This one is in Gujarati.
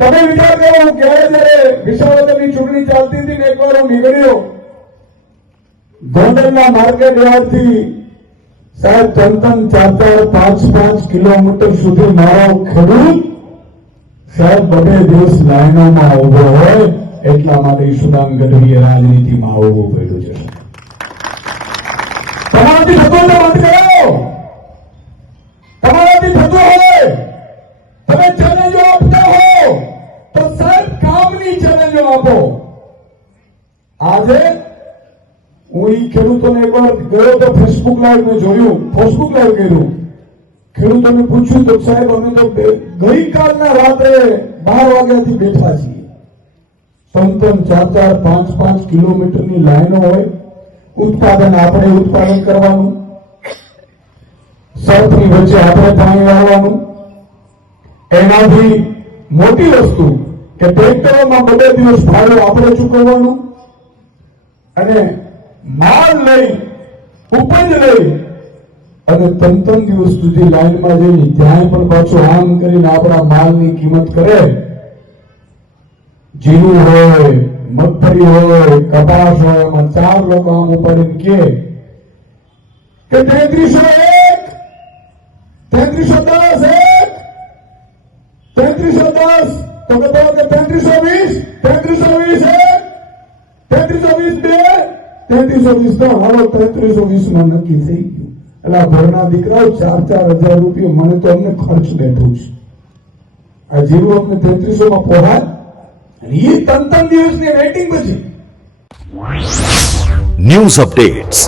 તમે વિચાર કરો, હું ક્યારે જયારે વિસાવદરની ચૂંટણી ચાલતી હતી ને એકવાર હું નીકળ્યો ગોંડલના માર્કેટ યાર્ડથી સાહેબ 3-4, 5 કિલોમીટર સુધી મારો ખેડૂત સાહેબ 2 દિવસ લાઈનોમાં ઉભો હોય એટલા માટે ઈશુદાન ગઢવીએ રાજનીતિમાં આવવું પડ્યું છે. તમારાથી થતું હોય બંધ કરો, તમારાથી થતું હોય તમે ચેલેન્જો આપતા હો તો સાહેબ કામની ચેલેન્જો આપો. આજે હું એ ખેડૂતોને એકવાર ગયો તો ફેસબુક લાઈવ મેં જોયું, ફેસબુક લાઈવ કર્યું, ખેડૂતોને પૂછ્યું તો સાહેબ અમે તો ગઈકાલના રાત્રે 12 વાગ્યાથી બેઠા છીએ. 3-4, 5 કિલોમીટરની લાઈનો હોય, ઉત્પાદન આપણે ઉત્પાદન કરવાનું, સર્ફની વચ્ચે આપણે પાણી વાળવાનું, એનાથી મોટી વસ્તુ કે ટ્રેક્ટરોમાં 2 દિવસ ભાડું આપણે ચૂકવવાનું અને માલ લઈ ઉપજ લઈ અને 3 દિવસ સુધી લાઈનમાં જઈને ત્યાં પણ પાછું આમ કરીને આપણા માલની કિંમત કરે. જીરું હોય, મગફળી હોય, કપાસ હોય, એમાં 4 લોકો આમ ઉપાડીને કે 3301, 3310, 3310 તો કે 3320, 3320 3320 3320 હાલો 3320 માં નક્કી થઈ ગયું. એટલે ઘરના દીકરાઓ 4-4 હજાર રૂપિયા મને તો અમને ખર્ચ બેઠું છે. આ જીરું અમને 3300 માં પહોંચાય અને એ 3 દિવસની વેઇટિંગ પછી. News updates